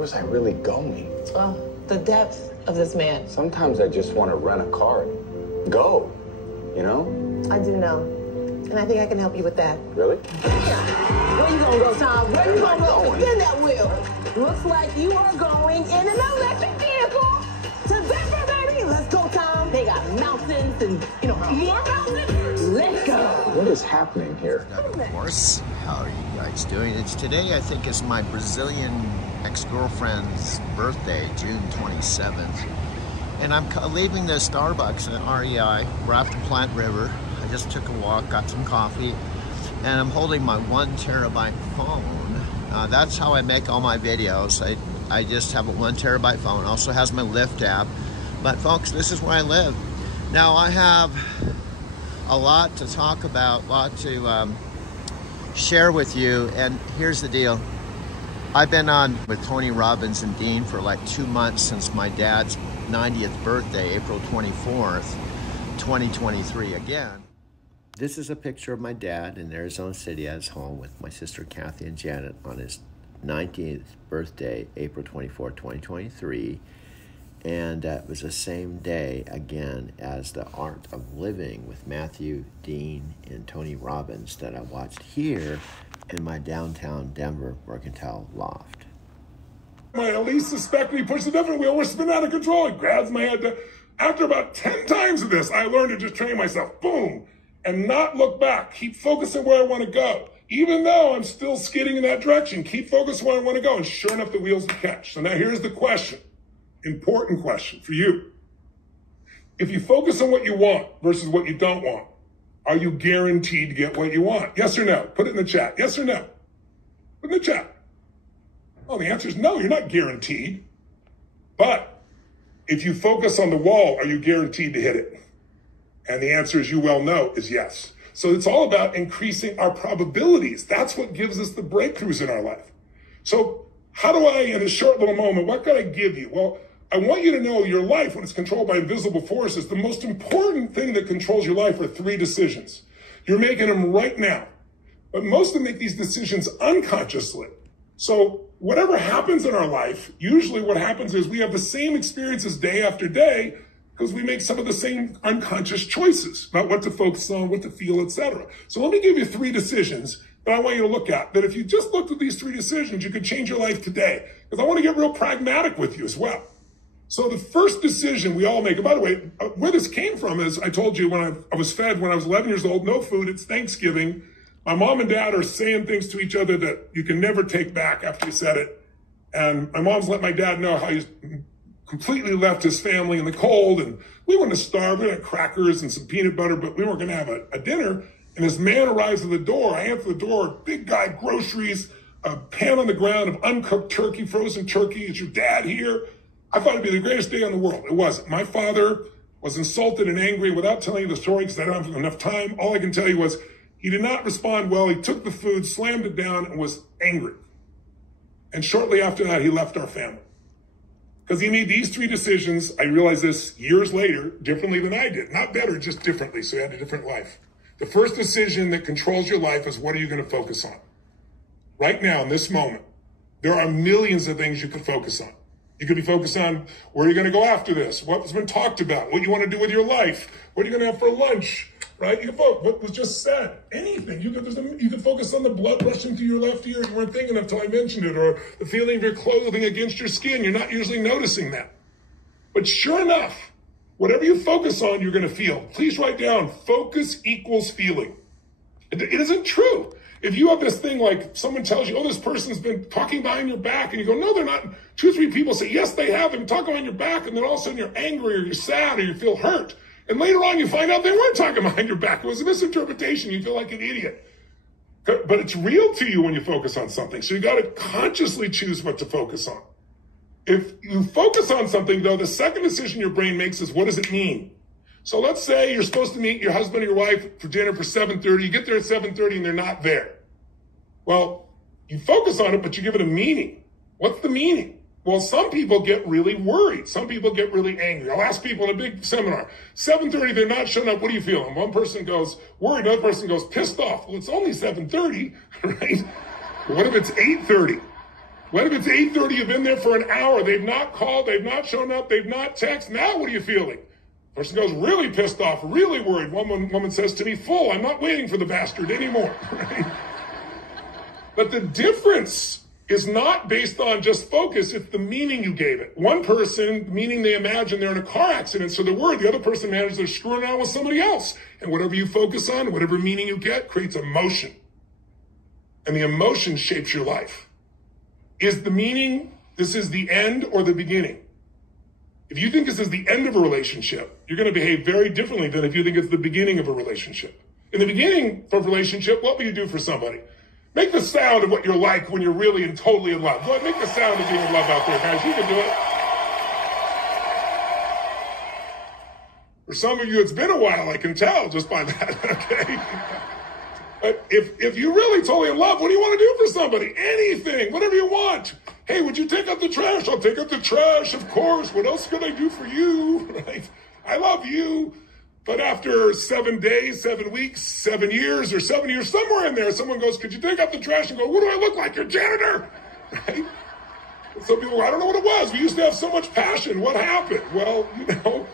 was I really going? Well, the depth of this man. Sometimes I just want to rent a car and go, you know? I do know. And I think I can help you with that. Really? Where you gonna go, Tom? Where you gonna go? Spin that wheel. Looks like you are going in an electric vehicle to Denver, baby. Let's go, Tom. They got mountains and, more mountains. Let's go. What is happening here? Of course. How are you guys doing? It's today, I think, is my Brazilian ex-girlfriend's birthday, June 27th. And I'm leaving the Starbucks at REI. We're after Plant River. I just took a walk, got some coffee, and I'm holding my 1 terabyte phone. That's how I make all my videos. I just have a 1 terabyte phone. It also has my Lyft app. But folks, this is where I live. Now I have a lot to talk about, a lot to share with you, and here's the deal. I've been on with Tony Robbins and Dean for like 2 months since my dad's 90th birthday, April 24th, 2023 again. This is a picture of my dad in Arizona City at his home with my sister Kathy and Janet on his 90th birthday, April 24th, 2023. And it was the same day again as The Art of Living with Matthew, Dean, and Tony Robbins that I watched here in my downtown Denver mercantile loft. I at least suspect we pushed the different wheel, we're spinning out of control. It grabs my head. After about 10 times of this, I learned to just train myself, boom, and not look back. Keep focusing where I want to go. Even though I'm still skidding in that direction, keep focused where I want to go. And sure enough, the wheels will catch. So now here's the question, important question for you. If you focus on what you want versus what you don't want, are you guaranteed to get what you want? Yes or no? Put it in the chat. Yes or no? Put it in the chat. Well, the answer is no, you're not guaranteed. But if you focus on the wall, are you guaranteed to hit it? And the answer, as you well know, is yes. So it's all about increasing our probabilities. That's what gives us the breakthroughs in our life. So how do I, in a short little moment, what can I give you? Well, I want you to know your life, when it's controlled by invisible forces, the most important thing that controls your life are 3 decisions. You're making them right now. But most of them make these decisions unconsciously. So whatever happens in our life, usually what happens is we have the same experiences day after day because we make some of the same unconscious choices about what to focus on, what to feel, etc. So let me give you 3 decisions that I want you to look at. That if you just looked at these 3 decisions, you could change your life today. Because I want to get real pragmatic with you as well. So the first decision we all make, and by the way, where this came from is I told you when I was fed when I was 11 years old, no food, it's Thanksgiving. My mom and dad are saying things to each other that you can never take back after you said it. And my mom's let my dad know how he's completely left his family in the cold. And we went to starve. We had crackers and some peanut butter, but we weren't going to have a dinner. And this man arrives at the door. I answer the door, big guy, groceries, a pan on the ground of uncooked turkey, frozen turkey. Is your dad here? I thought it'd be the greatest day in the world. It wasn't. My father was insulted and angry. Without telling you the story, because I don't have enough time, all I can tell you was he did not respond well. He took the food, slammed it down, and was angry. And shortly after that, he left our family. Because he made these 3 decisions, I realized this years later, differently than I did. Not better, just differently, so he had a different life. The first decision that controls your life is what are you going to focus on? Right now, in this moment, there are millions of things you could focus on. You could be focused on where you're going to go after this, what's been talked about, what you want to do with your life, what are you going to have for lunch, right? You can focus, what was just said, anything. You could focus on the blood rushing through your left ear. You weren't thinking until I mentioned it, or the feeling of your clothing against your skin. You're not usually noticing that. But sure enough, whatever you focus on, you're going to feel. Please write down, focus equals feeling. It isn't true. If you have this thing like someone tells you, oh, this person's been talking behind your back, and you go, no, they're not. 2 or 3 people say, yes, they have. They've been talking behind your back, and then all of a sudden you're angry or you're sad or you feel hurt. And later on you find out they weren't talking behind your back. It was a misinterpretation. You feel like an idiot. But it's real to you when you focus on something. So you got to consciously choose what to focus on. If you focus on something, though, the second decision your brain makes is, what does it mean? So let's say you're supposed to meet your husband or your wife for dinner for 7:30. You get there at 7:30 and they're not there. Well, you focus on it, but you give it a meaning. What's the meaning? Well, some people get really worried. Some people get really angry. I'll ask people in a big seminar, 7:30, they're not showing up. What are you feeling? One person goes worried. Another person goes pissed off. Well, it's only 7:30, right? But what if it's 8:30? What if it's 8:30, you've been there for an hour, they've not called, they've not shown up, they've not texted, now what are you feeling? Person goes, really pissed off, really worried. One woman says to me, full, I'm not waiting for the bastard anymore. Right? But the difference is not based on just focus, it's the meaning you gave it. One person, meaning they imagine they're in a car accident, so they're worried. The other person imagines they're screwing around with somebody else. And whatever you focus on, whatever meaning you get, creates emotion. And the emotion shapes your life. Is the meaning, this is the end or the beginning? If you think this is the end of a relationship, you're going to behave very differently than if you think it's the beginning of a relationship. In the beginning of a relationship, what will you do for somebody? Make the sound of what you're like when you're really and totally in love. Go ahead, make the sound of being in love out there, guys. You can do it. For some of you, it's been a while, I can tell just by that, okay? But if you're really totally in love, what do you want to do for somebody? Anything, whatever you want. Hey, would you take out the trash? I'll take out the trash, of course. What else could I do for you? Right? I love you. But after 7 days, 7 weeks, 7 years, or 7 years, somewhere in there, someone goes, could you take out the trash? And go, what do I look like? Your janitor? Right? And some people go, I don't know what it was. We used to have so much passion. What happened? Well, you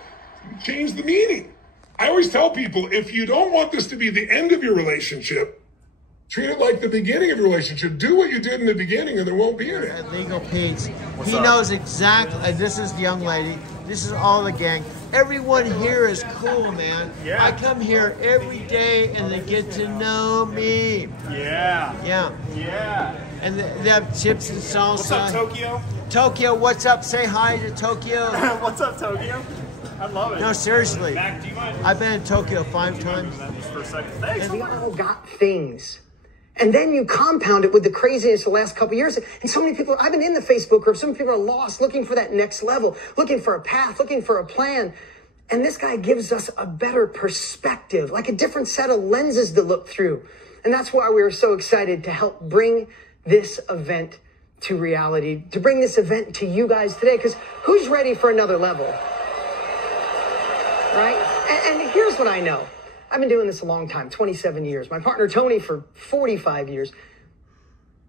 changed the meaning. I always tell people, if you don't want this to be the end of your relationship, treat it like the beginning of your relationship. Do what you did in the beginning and there won't be any. Legal Pete's. He knows exactly. This is the young lady. This is all the gang. Everyone here is cool, man. Yeah. I come here every day and they get to know me. Yeah. Yeah. Yeah. And they have chips and salsa. What's up, Tokyo? Tokyo, what's up? Say hi to Tokyo. What's up, Tokyo? I love it. No, seriously. Mac, do you mind? I've been in Tokyo 5 times. Just for a second. Thanks. We all got things. And then you compound it with the craziness the last couple of years. And so many people, I've been in the Facebook group, some people are lost, looking for that next level, looking for a path, looking for a plan. And this guy gives us a better perspective, like a different set of lenses to look through. And that's why we were so excited to help bring this event to reality, to bring this event to you guys today. Because who's ready for another level? Right? And here's what I know. I've been doing this a long time, 27 years. My partner, Tony, for 45 years.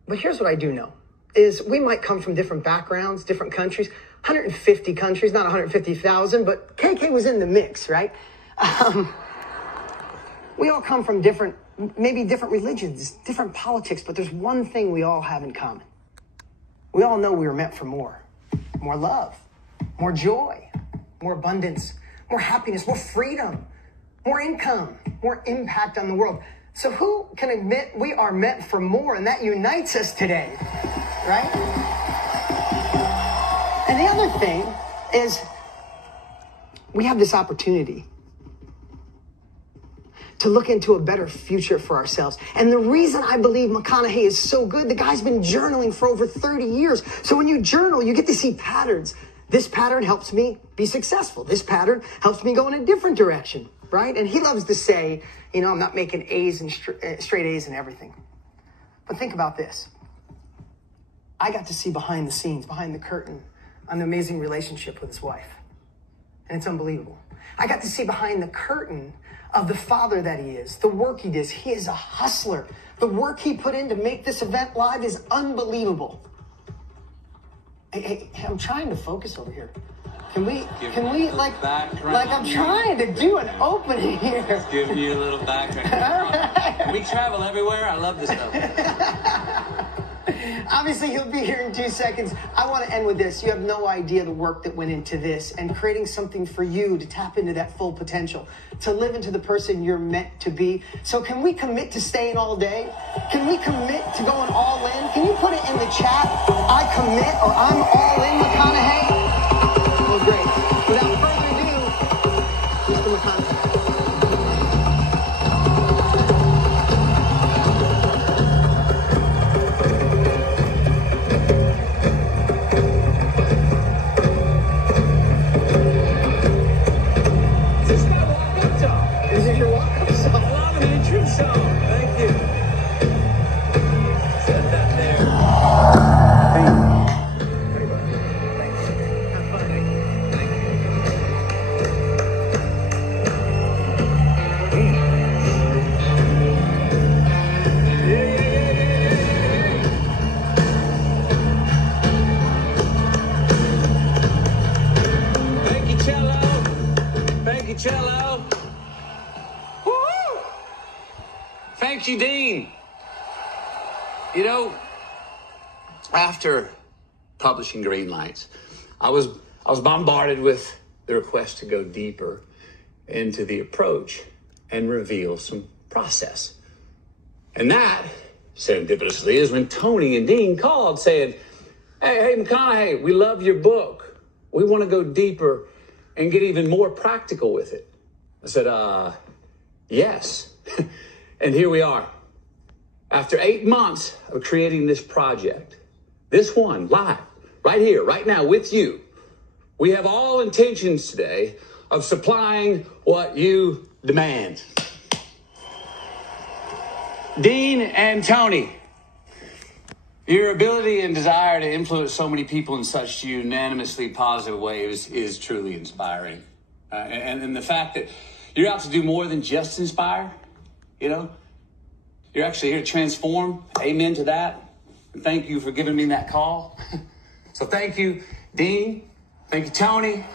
But here's what I do know, is we might come from different backgrounds, different countries, 150 countries, not 150,000, but KK was in the mix, right? We all come from different, maybe different religions, different politics, but there's one thing we all have in common. We all know we were meant for more. More love, more joy, more abundance, more happiness, more freedom, more income, more impact on the world. So who can admit we are meant for more, and that unites us today, right? And the other thing is we have this opportunity to look into a better future for ourselves. And the reason I believe McConaughey is so good, the guy's been journaling for over 30 years. So when you journal, you get to see patterns. This pattern helps me be successful. This pattern helps me go in a different direction, right? And he loves to say, I'm not making A's and straight A's and everything. But think about this. I got to see behind the scenes, behind the curtain, on the amazing relationship with his wife. And it's unbelievable. I got to see behind the curtain of the father that he is, the work he does. He is a hustler. The work he put in to make this event live is unbelievable. Hey, I'm trying to focus over here. Can we like I'm trying to do an opening here. Just giving you a little background. Right. We travel everywhere. I love this stuff. Obviously, he'll be here in 2 seconds. I want to end with this. You have no idea the work that went into this and creating something for you to tap into that full potential, to live into the person you're meant to be. So can we commit to staying all day? Can we commit to going all in? Can you put it in the chat? I commit, or I'm all in, McConaughey? Well, great. Without further ado, Mr. McConaughey. cello. Woo! Thank you, Dean. You know, after publishing Green Lights, I was bombarded with the request to go deeper into the approach and reveal some process. And that, serendipitously, is when Tony and Dean called saying, hey, McConaughey, we love your book. We want to go deeper and get even more practical with it. I said, yes. And here we are. After 8 months of creating this project, this one, live, right here, right now, with you, we have all intentions today of supplying what you demand. Dean and Tony, your ability and desire to influence so many people in such unanimously positive ways is truly inspiring. And the fact that you're out to do more than just inspire, you know, you're actually here to transform. Amen to that. And thank you for giving me that call. So thank you, Dean. Thank you, Tony.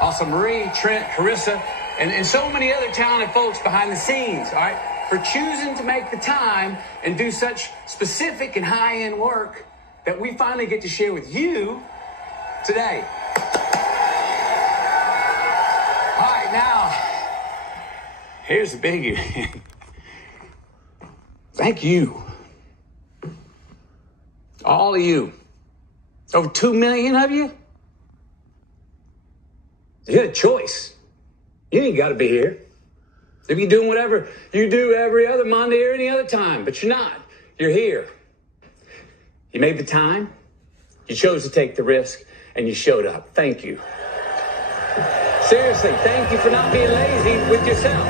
Also Marie, Trent, Carissa, and so many other talented folks behind the scenes, all right, for choosing to make the time and do such specific and high-end work that we finally get to share with you today. All right, now, here's the biggie. Thank you. All of you. Over 2 million of you. You had a choice. You ain't got to be here. You be doing whatever you do every other Monday or any other time, but you're not. You're here. You made the time. You chose to take the risk, and you showed up. Thank you. Seriously, thank you for not being lazy with yourself.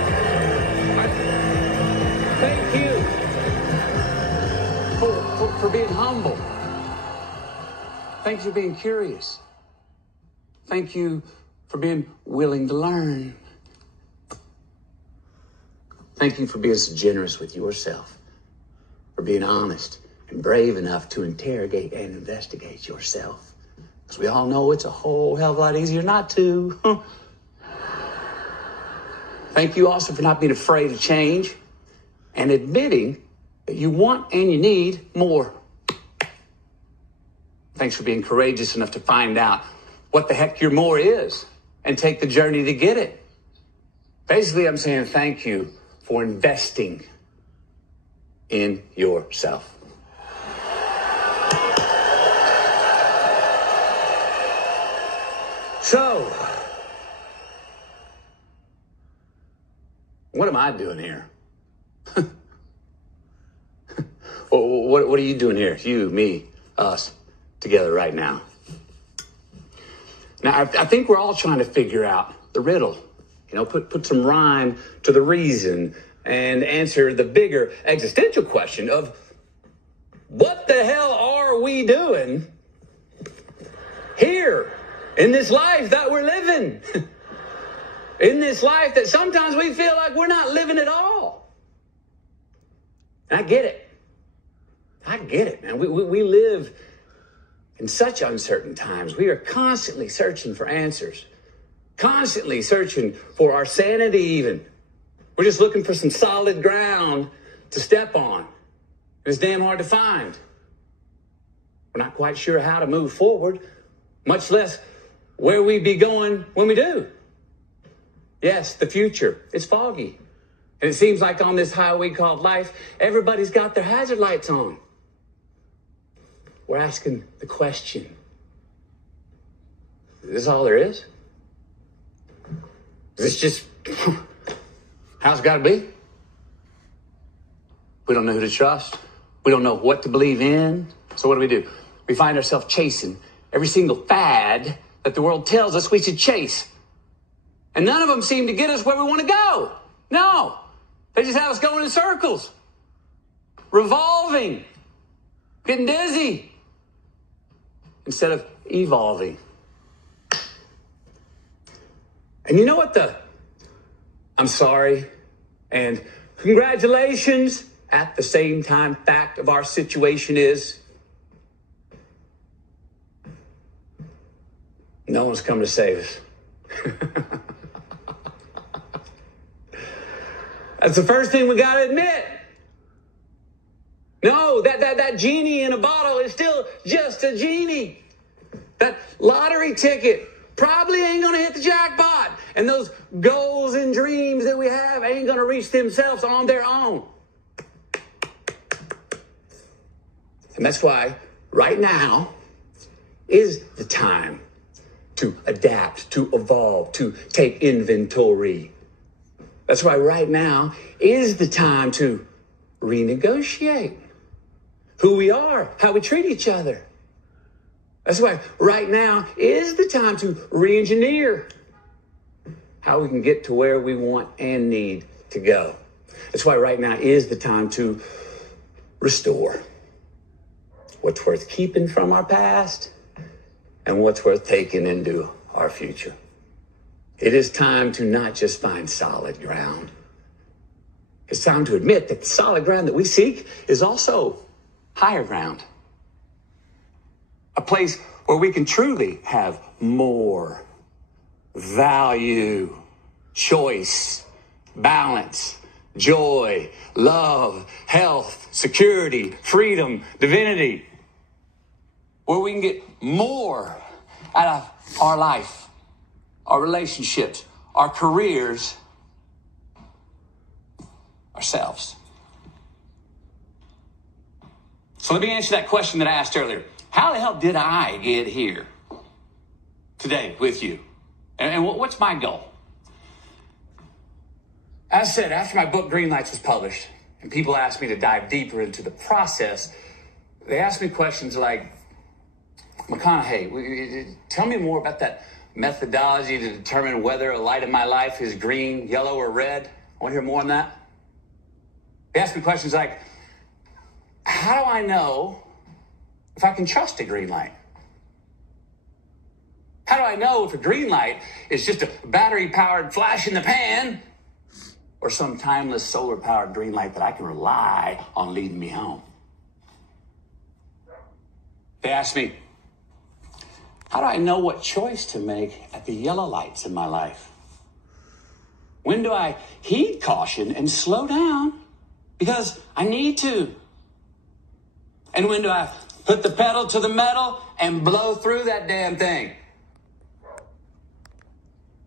Thank you for being humble. Thank you for being curious. Thank you for being willing to learn. Thank you for being so generous with yourself, for being honest and brave enough to interrogate and investigate yourself. Because we all know it's a whole hell of a lot easier not to. Thank you also for not being afraid of change and admitting that you want and you need more. Thanks for being courageous enough to find out what the heck your more is and take the journey to get it. Basically, I'm saying thank you for investing in yourself. So, what am I doing here? What are you doing here? You, me, us, together right now. Now, I think we're all trying to figure out the riddle. You know, put some rhyme to the reason and answer the bigger existential question of what the hell are we doing here in this life that we're living? In this life that sometimes we feel like we're not living at all. And I get it. I get it, man. We live in such uncertain times. We are constantly searching for answers. Constantly searching for our sanity even. We're just looking for some solid ground to step on. It's damn hard to find. We're not quite sure how to move forward, much less where we'd be going when we do. Yes, the future, it's foggy. And it seems like on this highway called life, everybody's got their hazard lights on. We're asking the question, is this all there is? Is this just how it's got to be? We don't know who to trust. We don't know what to believe in. So what do? We find ourselves chasing every single fad that the world tells us we should chase. And none of them seem to get us where we want to go. No, they just have us going in circles, revolving, getting dizzy, instead of evolving. And you know what I'm sorry and congratulations at the same time fact of our situation is? No one's come to save us. That's the first thing we got to admit. No, that genie in a bottle is still just a genie. That lottery ticket probably ain't going to hit the jackpot. And those goals and dreams that we have ain't going to reach themselves on their own. And that's why right now is the time to adapt, to evolve, to take inventory. That's why right now is the time to renegotiate who we are, how we treat each other. That's why right now is the time to re-engineer how we can get to where we want and need to go. That's why right now is the time to restore what's worth keeping from our past and what's worth taking into our future. It is time to not just find solid ground. It's time to admit that the solid ground that we seek is also higher ground. A place where we can truly have more value, choice, balance, joy, love, health, security, freedom, divinity. Where we can get more out of our life, our relationships, our careers, ourselves. So let me answer that question that I asked earlier. How the hell did I get here today with you? And what's my goal? As I said, after my book Green Lights was published, and people asked me to dive deeper into the process, they asked me questions like, McConaughey, tell me more about that methodology to determine whether a light in my life is green, yellow, or red. I want to hear more on that. They asked me questions like, how do I know if I can trust a green light? How do I know if a green light is just a battery-powered flash in the pan or some timeless solar-powered green light that I can rely on leading me home? They asked me, how do I know what choice to make at the yellow lights in my life? When do I heed caution and slow down because I need to? And when do I put the pedal to the metal and blow through that damn thing?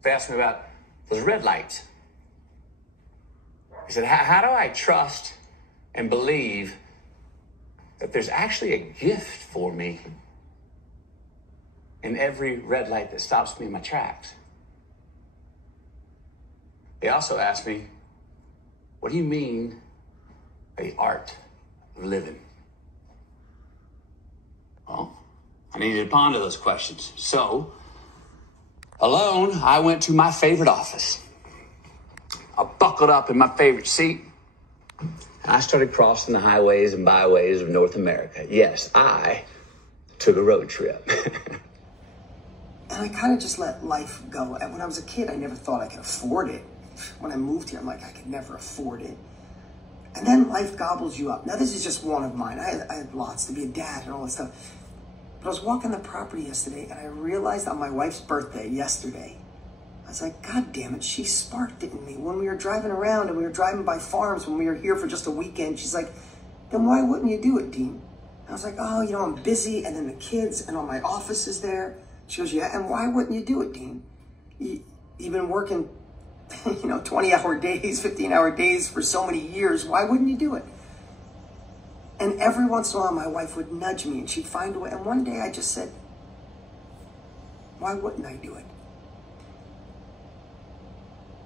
They asked me about those red lights. I said, how do I trust and believe that there's actually a gift for me in every red light that stops me in my tracks? They also asked me, what do you mean by the art of living? Well, I needed to ponder those questions. So, alone, I went to my favorite office. I buckled up in my favorite seat. And I started crossing the highways and byways of North America. Yes, I took a road trip. And I kind of just let life go. And when I was a kid, I never thought I could afford it. When I moved here, I'm like, I could never afford it. And then life gobbles you up. Now, this is just one of mine. I had lots to be a dad and all that stuff. But I was walking the property yesterday, and I realized on my wife's birthday yesterday, I was like, God damn it, she sparked it in me. When we were driving around and we were driving by farms, when we were here for just a weekend, she's like, then why wouldn't you do it, Dean? I was like, oh, you know, I'm busy, and then the kids and all my office is there. She goes, yeah, and why wouldn't you do it, Dean? You've been working, 20-hour days, 15-hour days for so many years. Why wouldn't you do it? And every once in a while, my wife would nudge me, and she'd find a way. And one day I just said, why wouldn't I do it?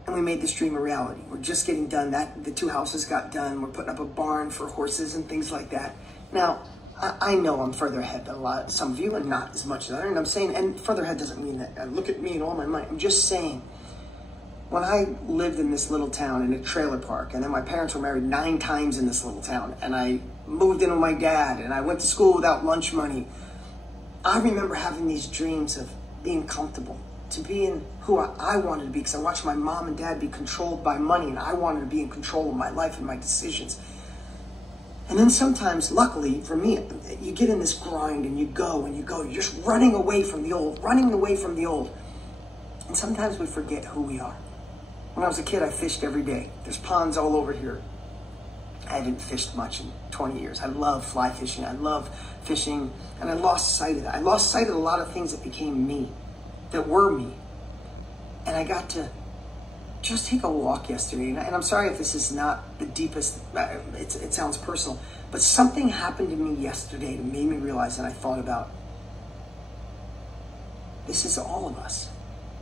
And we made this dream a reality. We're just getting done. The 2 houses got done. We're putting up a barn for horses and things like that. Now, I know I'm further ahead than some of you, and not as much as others. And I'm saying, and further ahead doesn't mean that. Look at me and all my money. I'm just saying, when I lived in this little town in a trailer park, and then my parents were married 9 times in this little town, and I moved in with my dad, and I went to school without lunch money, I remember having these dreams of being comfortable, to being who I wanted to be, because I watched my mom and dad be controlled by money, and I wanted to be in control of my life and my decisions. And then sometimes, luckily for me, you get in this grind and you go, you're just running away from the old. And sometimes we forget who we are. When I was a kid, I fished every day. There's ponds all over here. I haven't fished much in 20 years. I love fly fishing. I love fishing, and I lost sight of that. I lost sight of a lot of things that became me, that were me. And I got to just take a walk yesterday. And I'm sorry if this is not the deepest, it sounds personal, but something happened to me yesterday that made me realize that I thought about, this is all of us.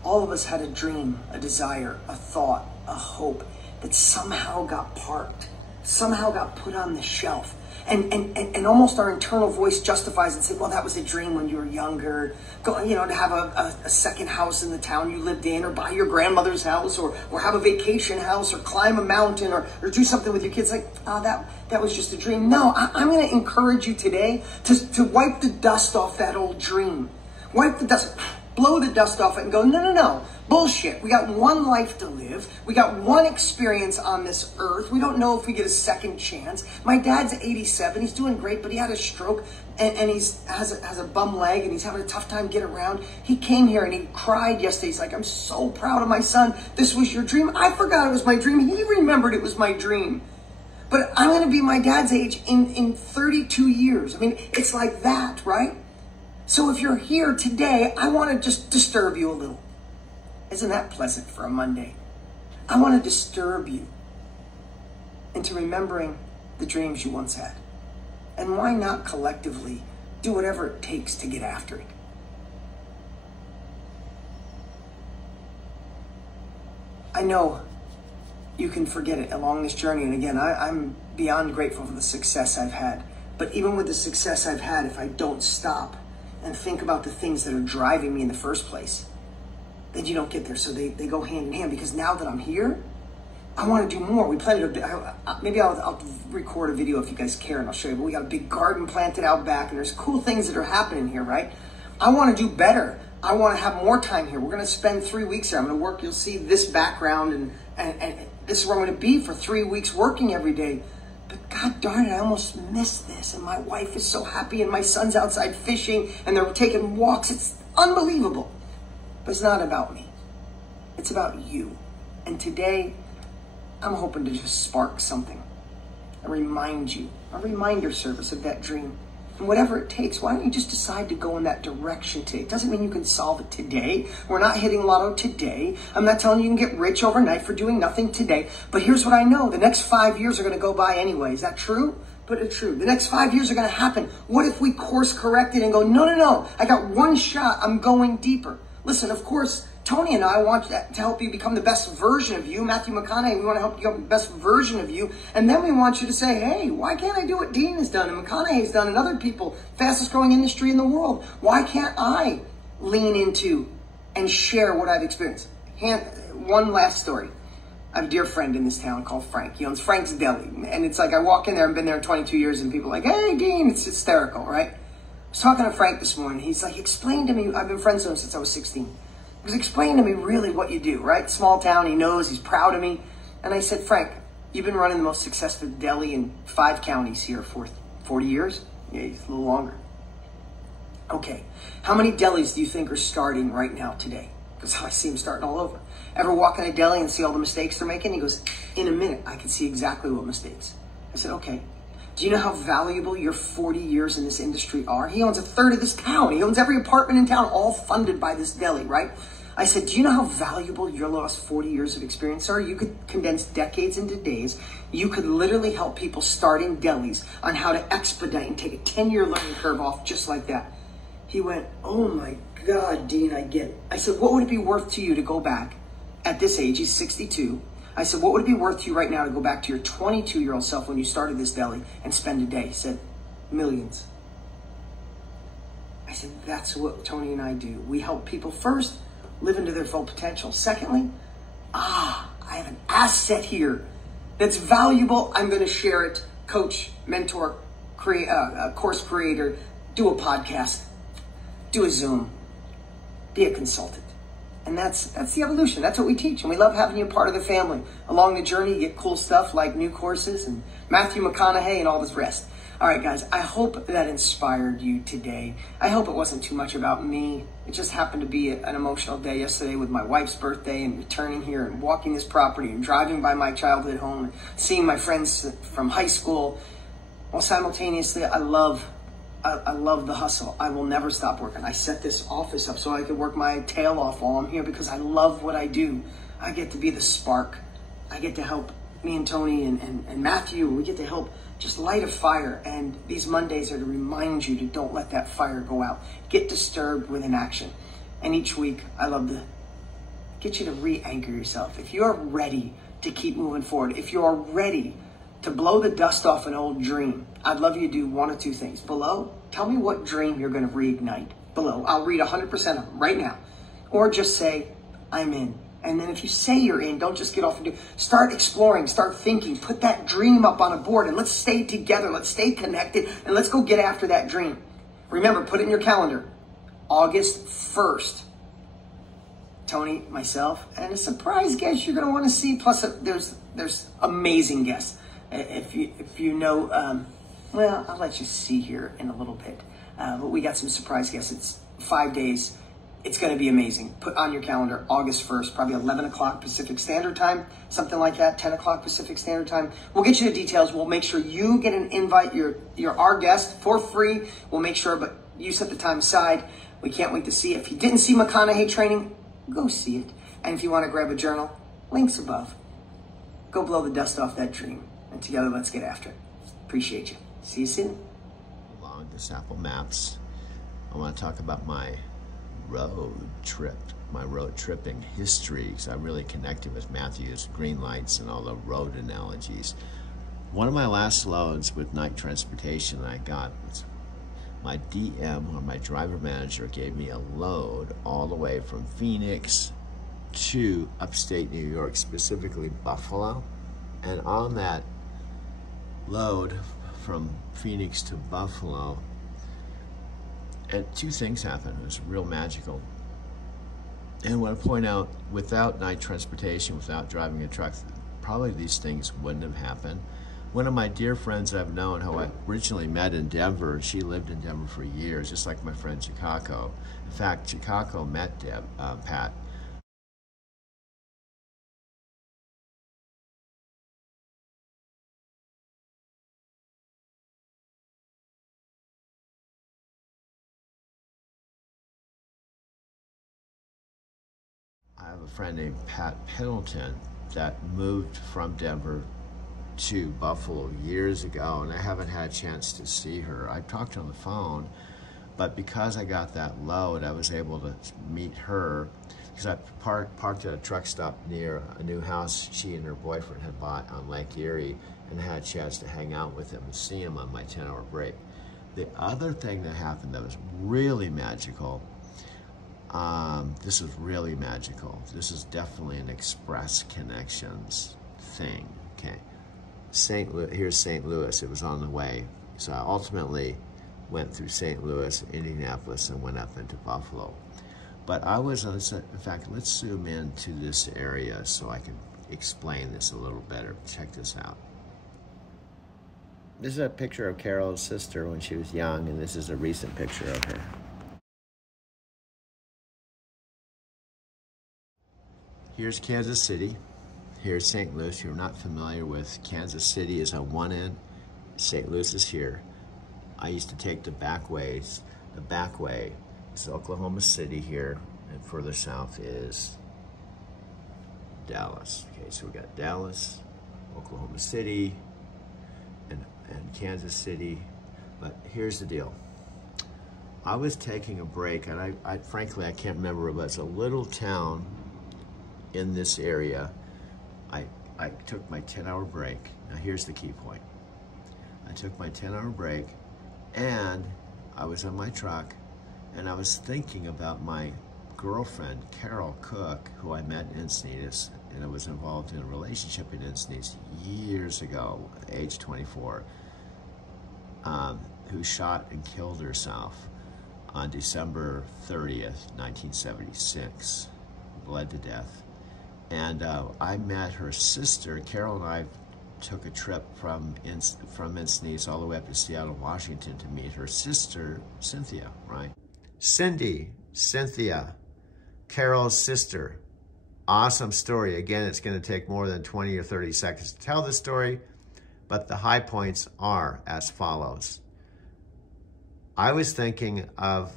All of us had a dream, a desire, a thought, a hope that somehow got parked, somehow got put on the shelf. And almost our internal voice justifies and says, well, that was a dream when you were younger. Go, you know, to have a second house in the town you lived in, or buy your grandmother's house, or have a vacation house, or climb a mountain, or do something with your kids. Like, oh, that was just a dream. No, I'm going to encourage you today to wipe the dust off that old dream. Wipe the dust, blow the dust off it and go, no. Bullshit. We got one life to live. We got one experience on this earth. We don't know if we get a second chance. My dad's 87. He's doing great, but he had a stroke and he's has a bum leg and he's having a tough time getting around. He came here and he cried yesterday. He's like, I'm so proud of my son. This was your dream. I forgot it was my dream. He remembered it was my dream. But I'm going to be my dad's age in 32 years. I mean, it's like that, right? So if you're here today, I want to just disturb you a little. Isn't that pleasant for a Monday? I want to disturb you into remembering the dreams you once had. And why not collectively do whatever it takes to get after it? I know you can forget it along this journey. And again, I'm beyond grateful for the success I've had. But even with the success I've had, if I don't stop and think about the things that are driving me in the first place, then you don't get there. So they go hand in hand, because now that I'm here, I want to do more. We planted maybe I'll record a video if you guys care and I'll show you, but we got a big garden planted out back and there's cool things that are happening here, right? I want to do better. I want to have more time here. We're going to spend 3 weeks here. I'm going to work. You'll see this background and this is where I'm going to be for 3 weeks working every day. But God darn it, I almost missed this. And my wife is so happy and my son's outside fishing and they're taking walks. It's unbelievable. But it's not about me. It's about you. And today, I'm hoping to just spark something. And remind you. A reminder service of that dream. And whatever it takes, why don't you just decide to go in that direction today? It doesn't mean you can solve it today. We're not hitting lotto today. I'm not telling you you can get rich overnight for doing nothing today. But here's what I know. The next 5 years are going to go by anyway. Is that true? But it's true. The next 5 years are going to happen. What if we course correct it and go, no. I got one shot. I'm going deeper. Listen, of course, Tony and I want to help you become the best version of you. Matthew McConaughey, we want to help you become the best version of you. And then we want you to say, hey, why can't I do what Dean has done and McConaughey's done and other people, fastest growing industry in the world? Why can't I lean into and share what I've experienced? One last story. I have a dear friend in this town called Frank. He owns Frank's Deli. And it's like I walk in there, I've been there 22 years, and people are like, hey, Dean, it's hysterical, right? I was talking to Frank this morning. He's like, explain to me, I've been friends with him since I was 16. He was explaining to me really what you do, right? Small town, he knows, he's proud of me. And I said, Frank, you've been running the most successful deli in 5 counties here for 40 years? Yeah, he's a little longer. Okay, how many delis do you think are starting right now today? Because I see them starting all over. Ever walk in a deli and see all the mistakes they're making? He goes, in a minute, I can see exactly what mistakes. I said, okay. Do you know how valuable your 40 years in this industry are? He owns a third of this town. He owns every apartment in town, all funded by this deli, right? I said, do you know how valuable your last 40 years of experience are? You could condense decades into days. You could literally help people starting delis on how to expedite and take a 10-year learning curve off just like that. He went, oh my God, Dean, I get it. I said, what would it be worth to you to go back at this age? He's 62. I said, what would it be worth to you right now to go back to your 22-year-old self when you started this deli and spend a day? He said, millions. I said, that's what Tony and I do. We help people first live into their full potential. Secondly, I have an asset here that's valuable. I'm going to share it. Coach, mentor, course creator, do a podcast, do a Zoom, be a consultant. And that's the evolution. That's what we teach. And we love having you part of the family. Along the journey, you get cool stuff like new courses and Matthew McConaughey and all this rest. All right, guys, I hope that inspired you today. I hope it wasn't too much about me. It just happened to be an emotional day yesterday with my wife's birthday and returning here and walking this property and driving by my childhood home and seeing my friends from high school. While simultaneously, I love the hustle. I will never stop working. I set this office up so I could work my tail off while I'm here because I love what I do. I get to be the spark. I get to help me and Tony and Matthew. We get to help just light a fire. And these Mondays are to remind you to don't let that fire go out. Get disturbed with inaction. And each week, I love to get you to re-anchor yourself. If you're ready to keep moving forward, if you're ready to blow the dust off an old dream, I'd love you to do one of two things. Below, tell me what dream you're going to reignite. Below, I'll read 100% of them right now. Or just say, I'm in. And then if you say you're in, don't just get off and do. Start exploring, start thinking, put that dream up on a board and let's stay together. Let's stay connected and let's go get after that dream. Remember, put it in your calendar. August 1st. Tony, myself, and a surprise guest you're going to want to see. Plus, there's amazing guests. If you know, well, I'll let you see here in a little bit. But we got some surprise guests. It's 5 days. It's going to be amazing. Put on your calendar, August 1st, probably 11 o'clock Pacific Standard Time, something like that, 10 o'clock Pacific Standard Time. We'll get you the details. We'll make sure you get an invite. You're our guest for free. We'll make sure, but you set the time aside. We can't wait to see it. If you didn't see McConaughey training, go see it. And if you want to grab a journal, links above. Go blow the dust off that dream. And together, let's get after it. Appreciate you. See you soon. Along this Apple Maps, I want to talk about my road trip, my road tripping history, because I really connected with Matthew's green lights and all the road analogies. One of my last loads with Knight Transportation I got was my DM, or my driver manager, gave me a load all the way from Phoenix to upstate New York, specifically Buffalo. And on that load from Phoenix to Buffalo, and two things happened. It was real magical. And I want to point out, without Knight Transportation, without driving a truck, probably these things wouldn't have happened. One of my dear friends I've known, who I originally met in Denver, she lived in Denver for years, just like my friend Chicago. In fact, Chicago met Pat. I have a friend named Pat Pendleton that moved from Denver to Buffalo years ago, and I haven't had a chance to see her. I talked on the phone, but because I got that load, I was able to meet her because I parked at a truck stop near a new house she and her boyfriend had bought on Lake Erie, and had a chance to hang out with him and see him on my 10-hour break. The other thing that happened that was really magical, this is really magical. This is definitely an Express Connections thing, okay? Here's St. Louis, it was on the way. So I ultimately went through St. Louis, Indianapolis, and went up into Buffalo. But I was on, in fact, let's zoom in to this area so I can explain this a little better. Check this out. This is a picture of Carol's sister when she was young, and this is a recent picture of her. Here's Kansas City. Here's St. Louis. If you're not familiar with, Kansas City is on one end, St. Louis is here. I used to take the back ways. The back way is Oklahoma City here, and further south is Dallas. Okay, so we got Dallas, Oklahoma City, and Kansas City. But here's the deal. I was taking a break, and I frankly, I can't remember, but it's a little town in this area. I took my 10-hour break. Now here's the key point. I took my 10-hour break, and I was on my truck, and I was thinking about my girlfriend, Carol Cook, who I met in Encinitas, and I was involved in a relationship in Encinitas years ago, age 24, who shot and killed herself on December 30th, 1976, bled to death. And I met her sister. Carol and I took a trip from Encinitas all the way up to Seattle, Washington to meet her sister, Cynthia, right? Cindy, Cynthia, Carol's sister. Awesome story. Again, it's going to take more than 20 or 30 seconds to tell the story, but the high points are as follows. I was thinking of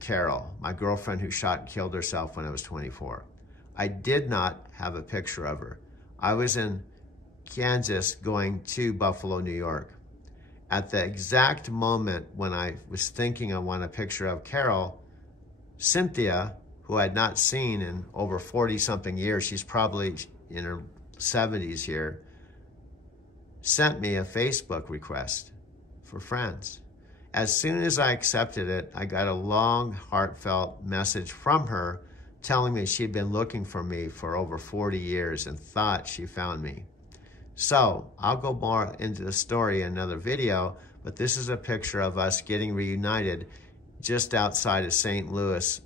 Carol, my girlfriend who shot and killed herself when I was 24. I did not have a picture of her. I was in Kansas going to Buffalo, New York. At the exact moment when I was thinking I want a picture of Carol, Cynthia, who I had not seen in over 40-something years, she's probably in her 70s here, sent me a Facebook request for friends. As soon as I accepted it, I got a long, heartfelt message from her telling me she'd been looking for me for over 40 years and thought she found me. So I'll go more into the story in another video, but this is a picture of us getting reunited just outside of St. Louis,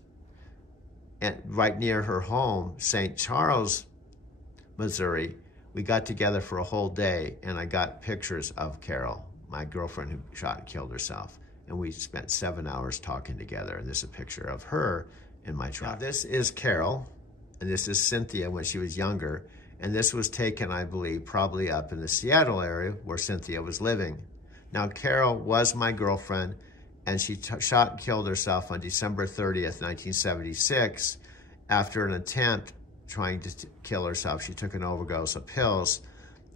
and right near her home, St. Charles, Missouri. We got together for a whole day, and I got pictures of Carol, my girlfriend who shot and killed herself. And we spent 7 hours talking together, and this is a picture of her in my truck. Now, this is Carol, and this is Cynthia when she was younger, and this was taken, I believe, probably up in the Seattle area where Cynthia was living. Now, Carol was my girlfriend, and she shot and killed herself on December 30th, 1976, after an attempt trying to kill herself. She took an overdose of pills,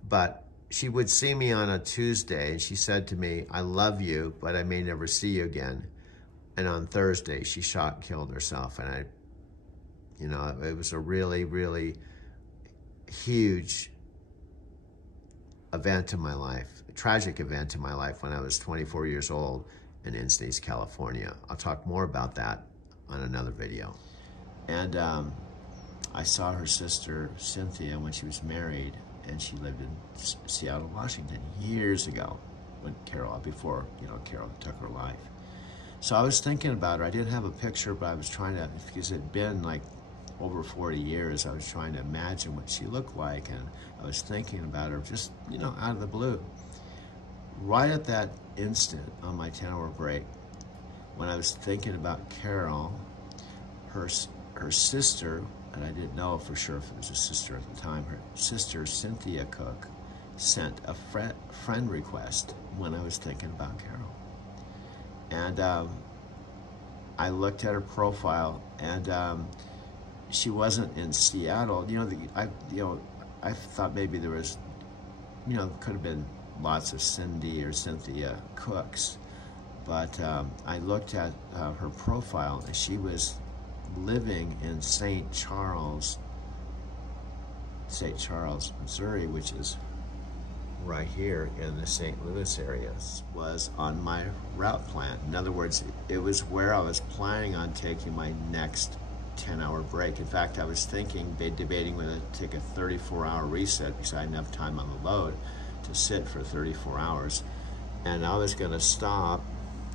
but she would see me on a Tuesday, and she said to me, "I love you, but I may never see you again." And on Thursday, she shot and killed herself. And it was a really, really huge event in my life, a tragic event in my life when I was 24 years old in Encinitas, California. I'll talk more about that on another video. And I saw her sister, Cynthia, when she was married, and she lived in Seattle, Washington years ago, before Carol took her life. So I was thinking about her. I didn't have a picture, but I was trying to, because it had been like over 40 years, I was trying to imagine what she looked like, and I was thinking about her just, out of the blue. Right at that instant on my 10-hour break, when I was thinking about Carol, her sister, and I didn't know for sure if it was a sister at the time, her sister, Cynthia Cook, sent a friend request when I was thinking about Carol. And I looked at her profile, and she wasn't in Seattle. I thought maybe there was, could have been lots of Cindy or Cynthia Cooks, but I looked at her profile, and she was living in St. Charles, Missouri, which is right here in the St. Louis area, was on my route plan. In other words, it was where I was planning on taking my next 10-hour break. In fact, I was debating whether to take a 34-hour reset because I had enough time on the load to sit for 34 hours. And I was gonna stop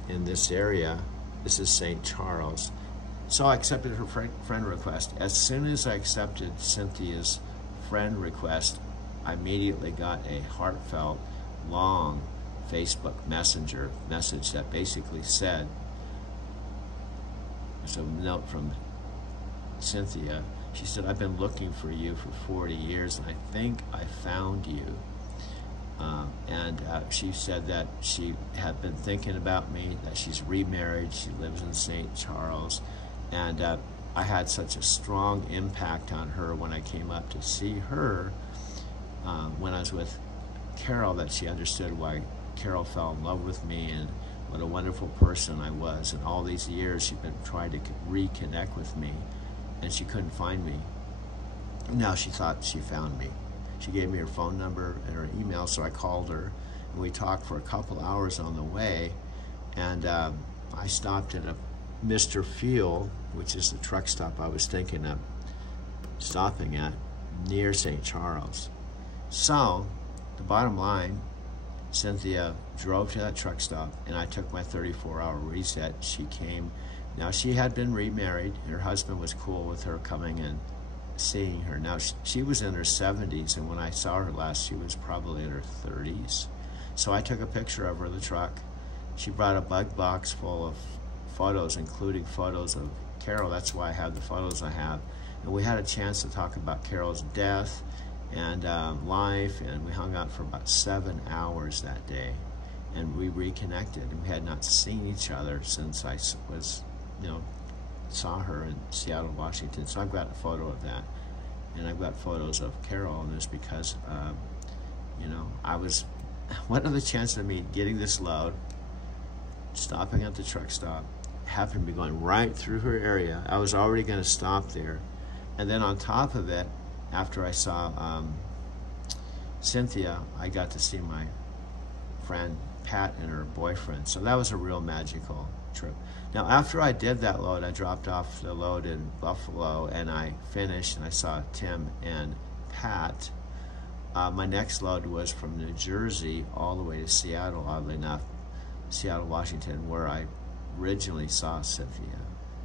in this area. This is St. Charles. So I accepted her friend request. As soon as I accepted Cynthia's friend request, I immediately got a heartfelt, long Facebook Messenger message that basically said, it's a note from Cynthia. She said, "I've been looking for you for 40 years, and I think I found you." She said that she had been thinking about me, that she's remarried, she lives in St. Charles, and I had such a strong impact on her when I came up to see her when I was with Carol, that she understood why Carol fell in love with me and what a wonderful person I was. And all these years she'd been trying to reconnect with me, and she couldn't find me. Now she thought she found me. She gave me her phone number and her email, so I called her, and we talked for a couple hours on the way. And I stopped at a Mr. Fuel, which is the truck stop I was thinking of stopping at, near St. Charles. So, the bottom line, Cynthia drove to that truck stop, and I took my 34-hour reset. She came. Now, she had been remarried, and her husband was cool with her coming and seeing her. Now, she was in her 70s, and when I saw her last, she was probably in her 30s. So I took a picture of her in the truck. She brought a bug box full of photos, including photos of Carol. That's why I have the photos I have. And we had a chance to talk about Carol's death and life, and we hung out for about 7 hours that day. And we reconnected, and we had not seen each other since I was, saw her in Seattle, Washington. So I've got a photo of that, and I've got photos of Carol, and it's because, what are the chances of me getting this load, stopping at the truck stop, happened to be going right through her area. I was already going to stop there, and then on top of it, after I saw Cynthia, I got to see my friend Pat and her boyfriend. So that was a real magical trip. Now, after I did that load, I dropped off the load in Buffalo, and I finished, and I saw Tim and Pat. My next load was from New Jersey all the way to Seattle, oddly enough, Seattle, Washington, where I originally saw Cynthia.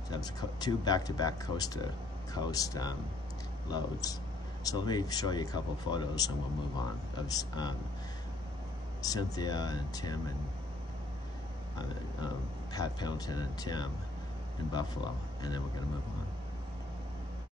So that was two back-to-back coast-to-coast loads. So let me show you a couple photos, and we'll move on, of Cynthia and Tim and Pat Pendleton and Tim in Buffalo, and then we're going to move on.